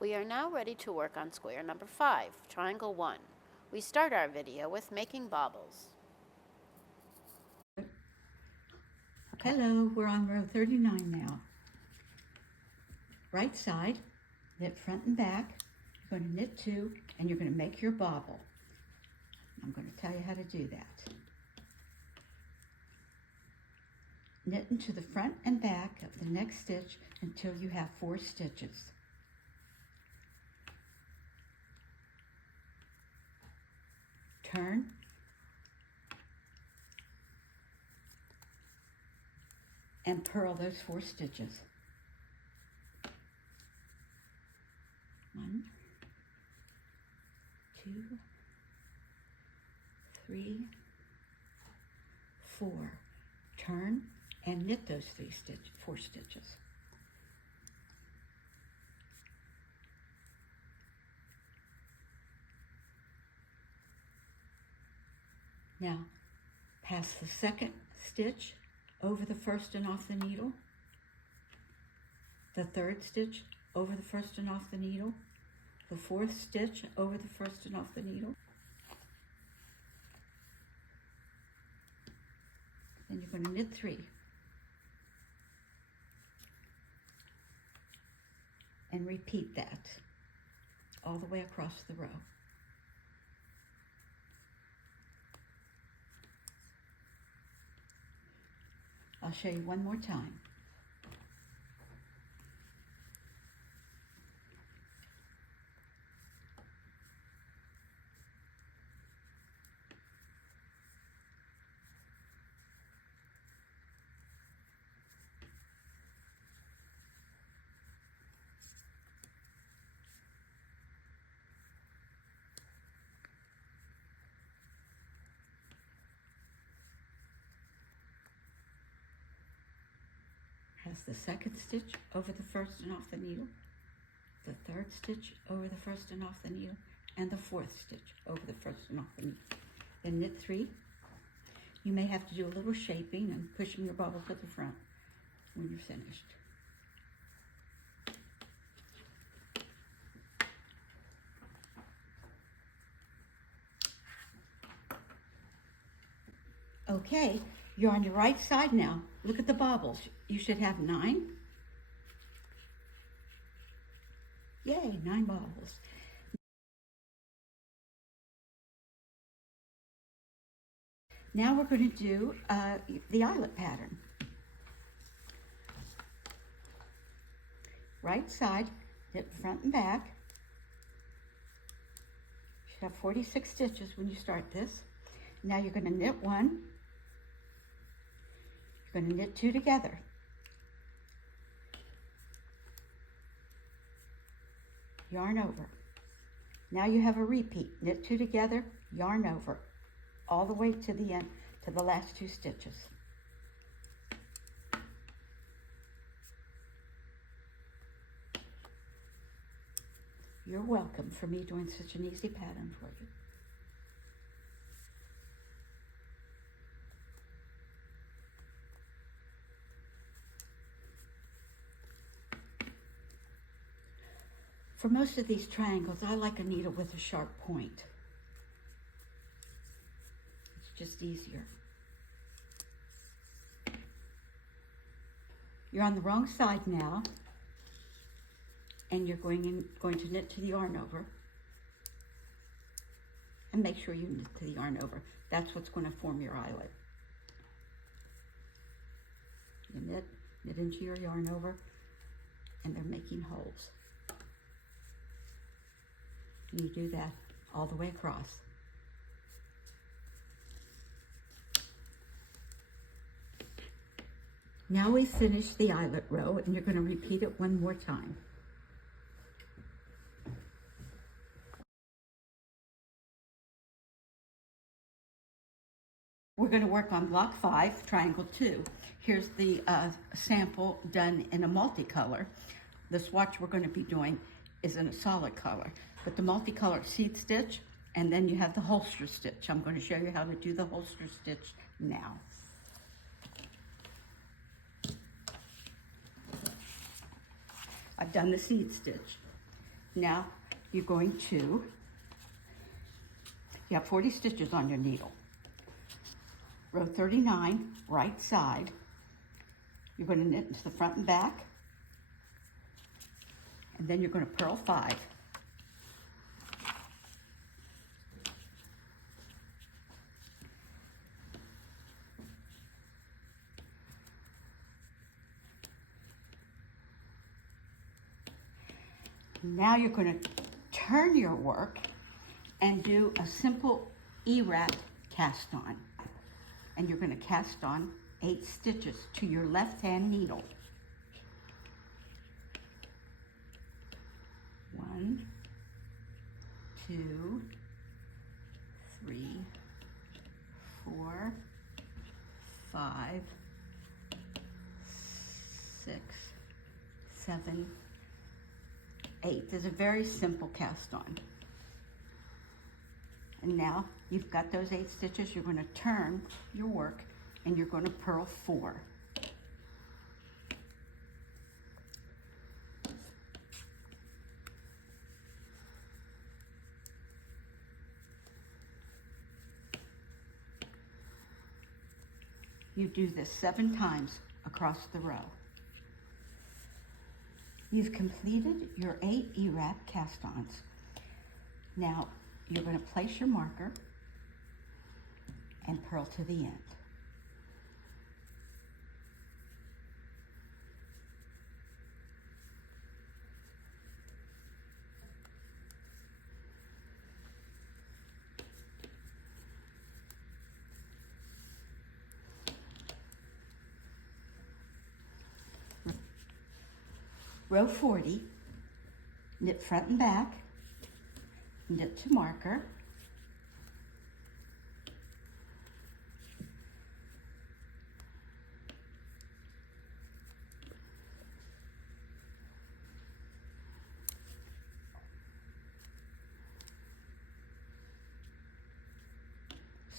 We are now ready to work on square number 5, triangle 1. We start our video with making baubles. Hello, we're on row 39 now. Right side, knit front and back. You're going to knit 2 and you're going to make your bauble. I'm going to tell you how to do that. Knit into the front and back of the next stitch until you have 4 stitches. Turn and purl those 4 stitches. 1, 2, 3, 4. Turn and knit those 4 stitches. Now, pass the second stitch over the first and off the needle, the third stitch over the first and off the needle, the 4th stitch over the first and off the needle. Then you're going to knit 3. And repeat that all the way across the row. I'll show you one more time. Has the second stitch over the first and off the needle, the third stitch over the first and off the needle, and the 4th stitch over the first and off the needle. Then knit 3. You may have to do a little shaping and pushing your bauble to the front when you're finished. Okay, you're on your right side now. Look at the baubles. You should have 9. Yay, 9 baubles. Now we're going to do the eyelet pattern. Right side, knit front and back. You should have 46 stitches when you start this. Now you're going to knit 1. You're going to knit 2 together. Yarn over. Now you have a repeat. Knit 2 together, yarn over, all the way to the end, to the last 2 stitches. You're welcome for me doing such an easy pattern for you. For most of these triangles, I like a needle with a sharp point. It's just easier. You're on the wrong side now, and you're going to knit to the yarn over. And make sure you knit to the yarn over. That's what's going to form your eyelet. You knit into your yarn over, and they're making holes. And you do that all the way across. Now we've finished the eyelet row, and you're going to repeat it one more time. We're going to work on block 5, triangle 2. Here's the sample done in a multicolor. The swatch we're going to be doing is in a solid color, but the multicolored seed stitch, and then you have the holster stitch. I'm going to show you how to do the holster stitch now. I've done the seed stitch. Now you're going to, you have 40 stitches on your needle. Row 39, right side, you're going to knit into the front and back, and then you're going to purl 5. Now you're going to turn your work and do a simple E-wrap cast on. And you're going to cast on 8 stitches to your left hand needle. 1, 2, 3, 4, 5, 6, 7, 8. There's a very simple cast on. And now you've got those 8 stitches. You're going to turn your work and you're going to purl 4. You do this 7 times across the row. You've completed your 8 E-wrap cast-ons. Now you're going to place your marker and purl to the end. Row 40, knit front and back, knit to marker,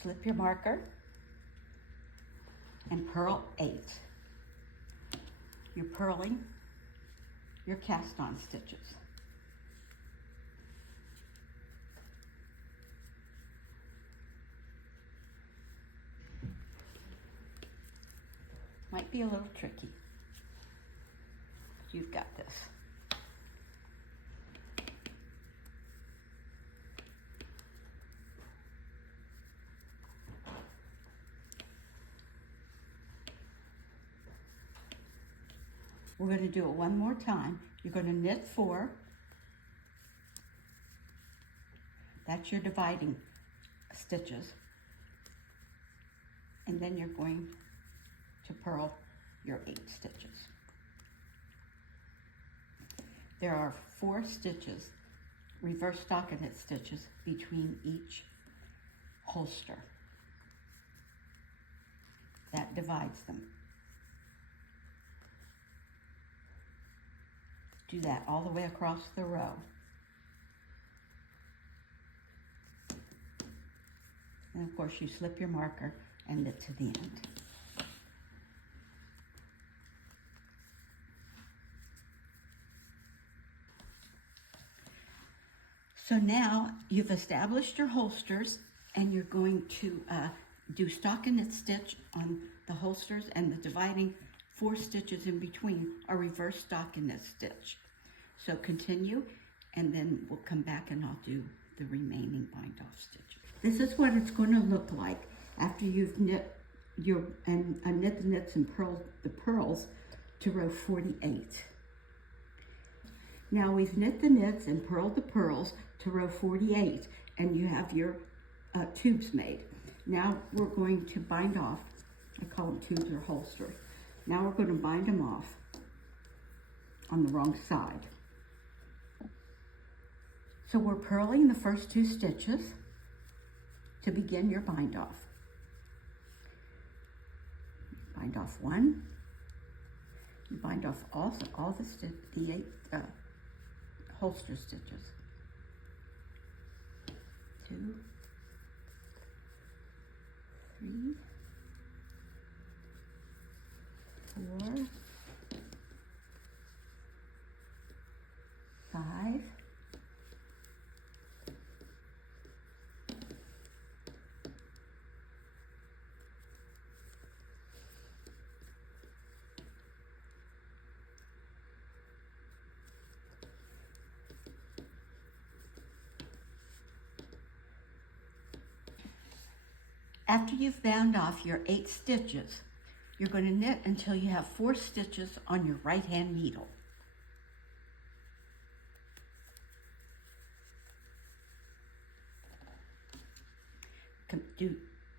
slip your marker, and purl 8. You're purling your cast-on stitches. Might be a little tricky. You've got this. We're going to do it one more time. You're going to knit 4. That's your dividing stitches. And then you're going to purl your 8 stitches. There are 4 stitches, reverse stockinette stitches, between each holster. That divides them. Do that all the way across the row. And of course you slip your marker and knit to the end. So now you've established your holsters and you're going to do stockinette stitch on the holsters, and the dividing 4 stitches in between are reverse stockinette stitch. So continue, and then we'll come back and I'll do the remaining bind off stitches. This is what it's going to look like after you've knit knit the knits and purled the purls to row 48. Now we've knit the knits and purled the purls to row 48, and you have your tubes made. Now we're going to bind off. I call them tubes or holsters. Now we're going to bind them off on the wrong side. So we're purling the first 2 stitches to begin your bind off. Bind off 1. You bind off all the 8 holster stitches. 2, 3, 4, 5, After you've bound off your 8 stitches, you're going to knit until you have 4 stitches on your right hand needle.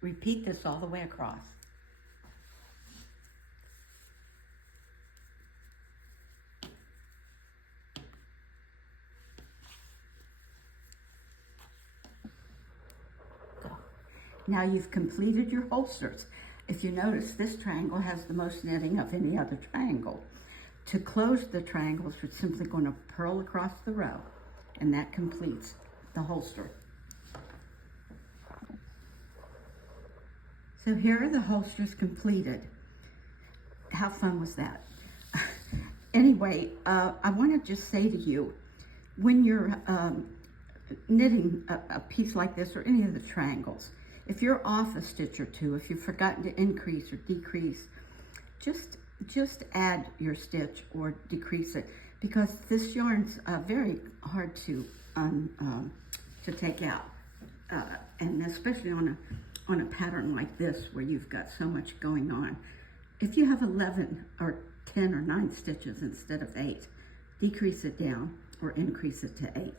Repeat this all the way across. Now you've completed your holsters. If you notice, this triangle has the most knitting of any other triangle. To close the triangles, we're simply going to purl across the row, and that completes the holster. So here are the holsters completed. How fun was that? Anyway, I want to just say to you, when you're knitting a piece like this or any of the triangles, if you're off a stitch or two, if you've forgotten to increase or decrease, just add your stitch or decrease it, because this yarn's very hard to take out, and especially on a pattern like this where you've got so much going on. If you have 11 or 10 or 9 stitches instead of 8, decrease it down or increase it to 8,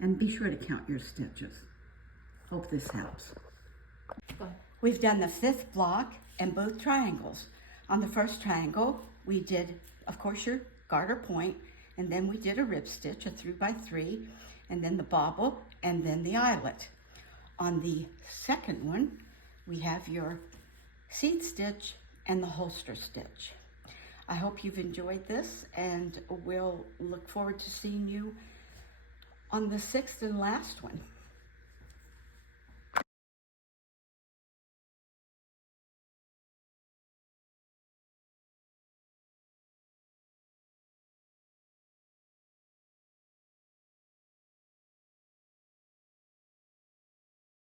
and be sure to count your stitches. Hope this helps. We've done the 5th block and both triangles. On the first triangle, we did, of course, your garter point, and then we did a rib stitch, a 3x3, and then the bobble, and then the eyelet. On the second one, we have your seed stitch and the holster stitch. I hope you've enjoyed this, and we'll look forward to seeing you on the 6th and last one.